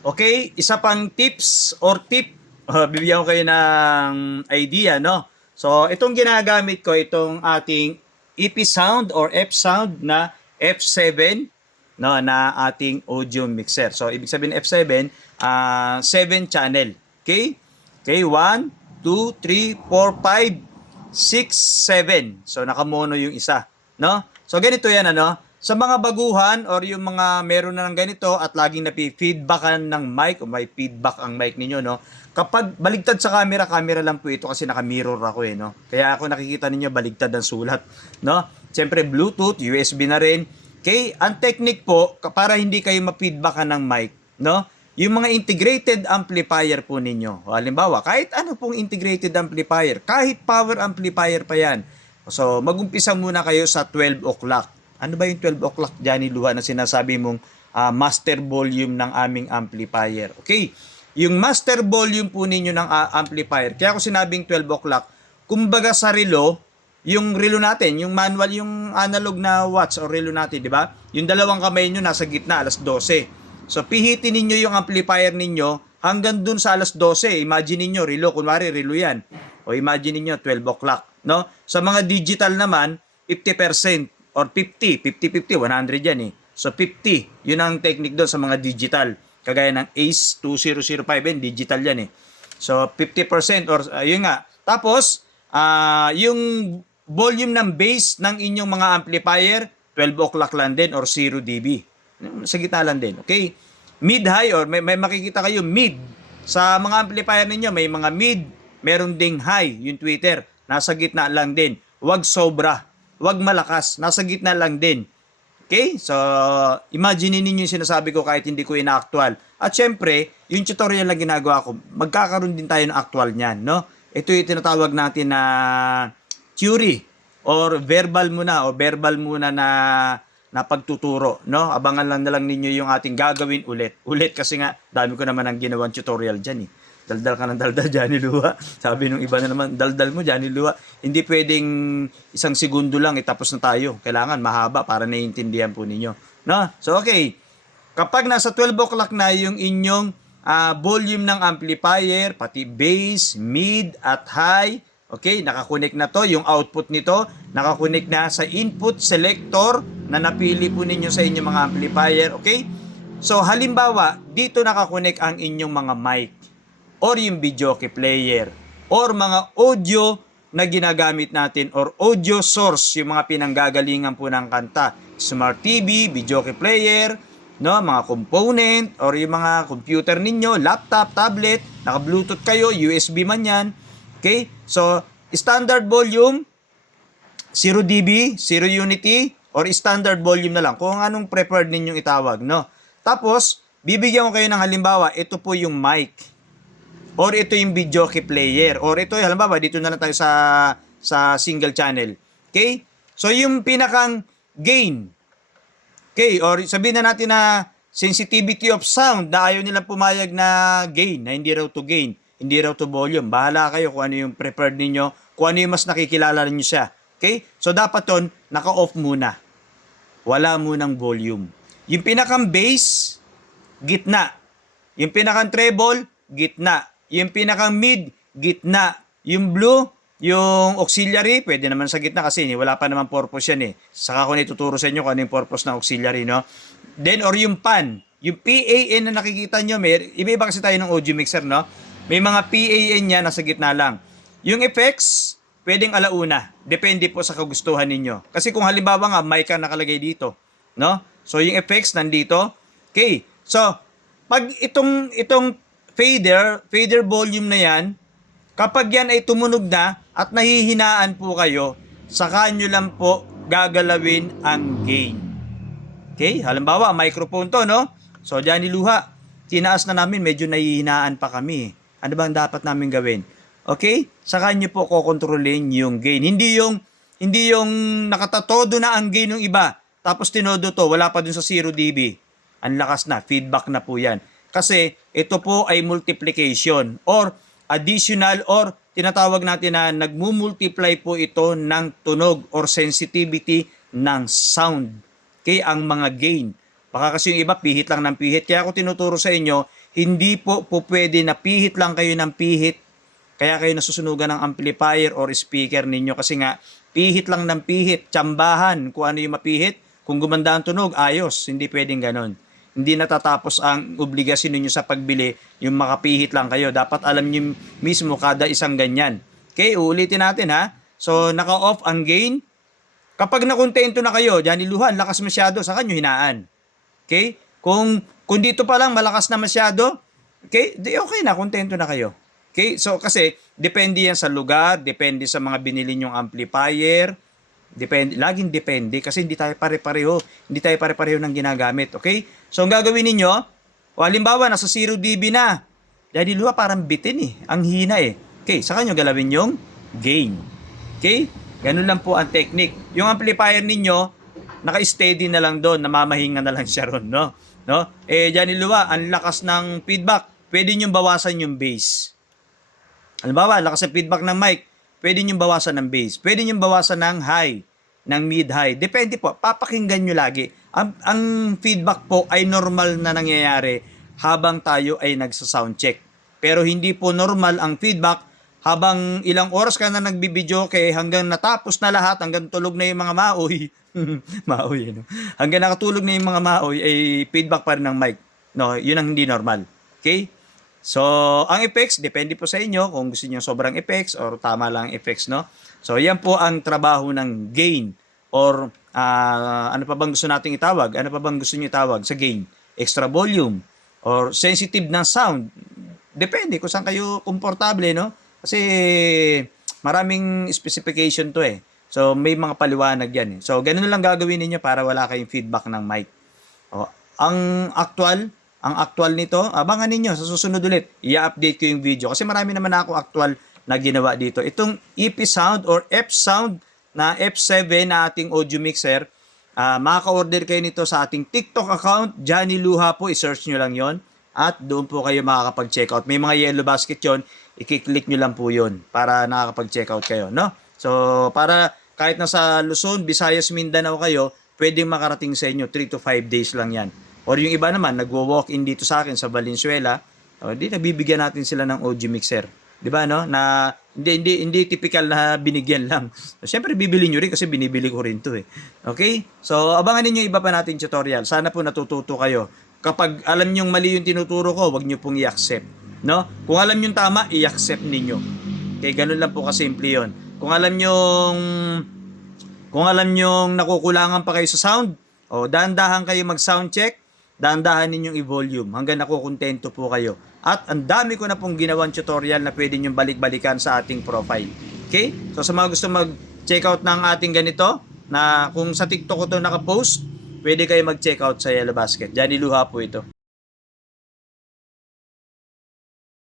Okay, isa pang tips or tip, bibigyan ko kayo ng idea, no? So, itong ginagamit ko, itong ating EP sound or F sound na F7, no, na ating audio mixer. So, ibig sabihin F7, 7 channel. Okay? Okay, 1, 2, 3, 4, 5, 6, 7. So, nakamono yung isa, no? So, ganito yan, ano? Sa mga baguhan or yung mga meron na ng ganito at laging napi-feedbackan ng mic o may feedback ang mic ninyo, no? Kapag baligtad sa camera, camera lang po ito kasi naka-mirror ako eh, no? Kaya ako nakikita ninyo baligtad ang sulat, no? Siyempre Bluetooth, USB na rin. Okay, ang technique po para hindi kayo ma-feedbackan ng mic, no? Yung mga integrated amplifier po ninyo. O, halimbawa, kahit ano pong integrated amplifier, kahit power amplifier pa yan. So, mag-umpisa muna kayo sa 12 o'clock. Ano ba yung 12 o'clock, Johnny Luha, na sinasabi mong master volume ng aming amplifier? Okay, yung master volume po ninyo ng amplifier, kaya ako sinabing 12 o'clock, kumbaga sa relo, yung relo natin, yung manual, yung analog na watch o relo natin, di ba? Yung dalawang kamay nyo nasa gitna, alas 12. So, pihitin ninyo yung amplifier ninyo hanggang dun sa alas 12. Imagine ninyo, relo, kunwari, relo yan. O imagine ninyo, 12 o'clock. No? Sa mga digital naman, 50% or 50, 50-50, 100 yan eh. So, 50, yun ang technique doon sa mga digital. Kagaya ng ACE 2005 yan, digital yan eh. So, 50% or yun nga. Tapos, yung volume ng bass ng inyong mga amplifier, 12 o'clock lang din or 0 dB. Sa gitna lang din, okay? Mid-high or may makikita kayo mid. Sa mga amplifier ninyo, may mga mid, meron ding high, yung tweeter. Nasa gitna lang din. Huwag sobra, huwag malakas, nasa gitna lang din. Okay? So, imagine ninyo yung sinasabi ko kahit hindi ko ina-actual. At syempre, yung tutorial na ginagawa ko, magkakaroon din tayo ng actual niyan, no? Ito yung tinatawag natin na theory or verbal muna na pagtuturo, no? Abangan lang na lang ninyo yung ating gagawin ulit. Ulit kasi nga, dami ko naman ang ginawang tutorial dyan eh. Daldal ka ng daldal, Johnny Luha. Sabi nung iba na naman, daldal mo, Johnny Luha. Hindi pwedeng isang segundo lang, tapos na tayo. Kailangan mahaba para naiintindihan po ninyo. No? So, okay. Kapag nasa 12 o'clock na yung inyong volume ng amplifier, pati bass, mid, at high, okay, nakakonect na to. Yung output nito, nakakonect na sa input selector na napili po ninyo sa inyong mga amplifier. Okay? So, halimbawa, dito nakakonect ang inyong mga mic or yung videoke player or mga audio na ginagamit natin or audio source, yung mga pinanggagalingan po ng kanta. Smart TV, videoke player, no, mga component or yung mga computer ninyo, laptop, tablet, naka-Bluetooth kayo, USB man yan. Okay? So, standard volume, 0 dB, 0 unity, or standard volume na lang. Kung anong preferred ninyong itawag, no? Tapos, bibigyan ko kayo ng halimbawa, ito po yung mic. Or ito yung videoke player. Or ito, halimbawa, dito na lang tayo sa single channel. Okay? So, yung pinakang gain. Okay? Or sabihin na natin na sensitivity of sound na ayaw nilang pumayag na gain, na hindi raw to gain, hindi raw to volume. Bahala kayo kung ano yung preferred ninyo, kung ano yung mas nakikilala ninyo siya. Okay? So, dapat ton naka-off muna. Wala munang volume. Yung pinakang bass, gitna. Yung pinakang treble, gitna. Yung pinakang mid, gitna. Yung blue, yung auxiliary, pwede naman sa gitna kasi wala pa naman purpose yan eh. Saka ko ituturo sa inyo kung ano yung purpose ng auxiliary, no? Then, or yung pan. Yung PAN na nakikita nyo, iba-iba kasi tayo ng audio mixer, no? May mga PAN niya, nasa gitna lang. Yung effects, pwedeng alauna. Depende po sa kagustuhan ninyo. Kasi kung halimbawa nga, mic ang nakalagay dito, no? So, yung effects nandito. Okay. So, pag itong fader volume na yan, kapag yan ay tumunog na at nahihinaan po kayo, saka nyo lang po gagalawin ang gain. Okay? Halimbawa, microphone to, no? So, Johnny Luha, tinaas na namin, medyo nahihinaan pa kami. Ano bang dapat namin gawin? Okay? Saka nyo po kokontrolin yung gain. Hindi yung nakatatodo na ang gain ng iba. Tapos tinodo to, wala pa dun sa 0 dB. Ang lakas na, feedback na po yan. Kasi ito po ay multiplication or additional or tinatawag natin na nagmumultiply po ito ng tunog or sensitivity ng sound. Okay, ang mga gain. Baka kasi yung iba pihit lang ng pihit. Kaya ako tinuturo sa inyo, hindi po pwede na pihit lang kayo ng pihit. Kaya kayo nasusunugan ng amplifier or speaker ninyo kasi nga pihit lang ng pihit, tsambahan kung ano yung mapihit. Kung gumanda ang tunog, ayos. Hindi pwedeng ganon. Hindi natatapos ang obligasyon ninyo sa pagbili yung makapihit lang kayo. Dapat alam niyo mismo kada isang ganyan. Okay, uulitin natin ha. So, naka-off ang gain. Kapag nakontento na kayo, Johnny Luhan, lakas masyado, sa kanyo hinaan. Okay? Kung dito pa lang malakas na masyado, okay, di okay na, kontento na kayo. Okay? So, kasi, depende yan sa lugar, depende sa mga binili nyong amplifier, depende, laging depende, kasi hindi tayo pare-pareho ng ginagamit. Okay? So, ang gagawin ninyo, o halimbawa, nasa 0 dB na, Johnny Luhan, parang bitin eh, ang hina eh. Okay, sa kanyo galawin yung gain. Okay? Ganun lang po ang technique. Yung amplifier ninyo, naka-steady na lang doon, namamahinga na lang siya ron, no? Johnny Lua, ang lakas ng feedback, pwede nyo bawasan yung bass. Halimbawa, lakas ng feedback ng mic, pwede nyo bawasan ng bass. Pwede nyo bawasan ng high, ng mid-high. Depende po, papakinggan nyo lagi. Ang feedback po ay normal na nangyayari habang tayo ay nagsa-soundcheck. Pero hindi po normal ang feedback habang ilang oras ka na nagbibideo hanggang natapos na lahat, hanggang tulog na yung mga maoy. Maoy, no? Hanggang nakatulog na yung mga maoy, ay feedback pa rin ng mic. No, yun ang hindi normal. Okay? So, ang effects, depende po sa inyo kung gusto niyo sobrang effects or tama lang effects, no? So, yan po ang trabaho ng gain or ano pa bang gusto nating itawag? Ano pa bang gusto niyo itawag sa gain? Extra volume or sensitive ng sound. Depende kung saan kayo komportable, no? Kasi maraming specification to eh. So, may mga paliwanag yan eh. So, ganun lang gagawin niyo para wala kayong feedback ng mic. O, ang actual nito, abangan ninyo sa susunod ulit. I-update ko yung video. Kasi marami naman ako actual na ginawa dito. Itong EP Sound or F Sound na F7 na ating audio mixer, makaka-order kayo nito sa ating TikTok account, Johnny Luha po. I-search nyo lang yon at doon po kayo makakapag-check out. May mga yellow basket yon, i-click nyo lang po yun para nakakapag-check out kayo, no? So, para kahit nasa Luzon, Visayas, Mindanao kayo, pwedeng makarating sa inyo, 3 to 5 days lang yan. Or yung iba naman, nagwo-walk-in dito sa akin sa Valenzuela, di nabibigyan natin sila ng audio mixer. 'Di ba, no? Na hindi typical na binigyan lang. So, syempre bibili niyo rin kasi binibili ko rin 'to eh. Okay? So, abangan niyo iba pa nating tutorial. Sana po natututo kayo. Kapag alam niyo mali yung tinuturo ko, wag niyo pong i-accept, no? Kung alam niyo tama, i-accept ninyo. Okay, ganun lang po kasimple 'yon. Kung alam niyo nakukulangan pa kayo sa sound, dahan-dahan kayo mag-sound check, dahan-dahan ninyong i-volume hanggang nakukontento po kayo. At ang dami ko na pong ginawang tutorial na pwede nyong balik-balikan sa ating profile. Okay? So sa mga gusto mag-check out ng ating ganito, na kung sa TikTok ko to nakapost, pwede kayo mag-check out sa Yellow Basket. Johnny Luha po ito.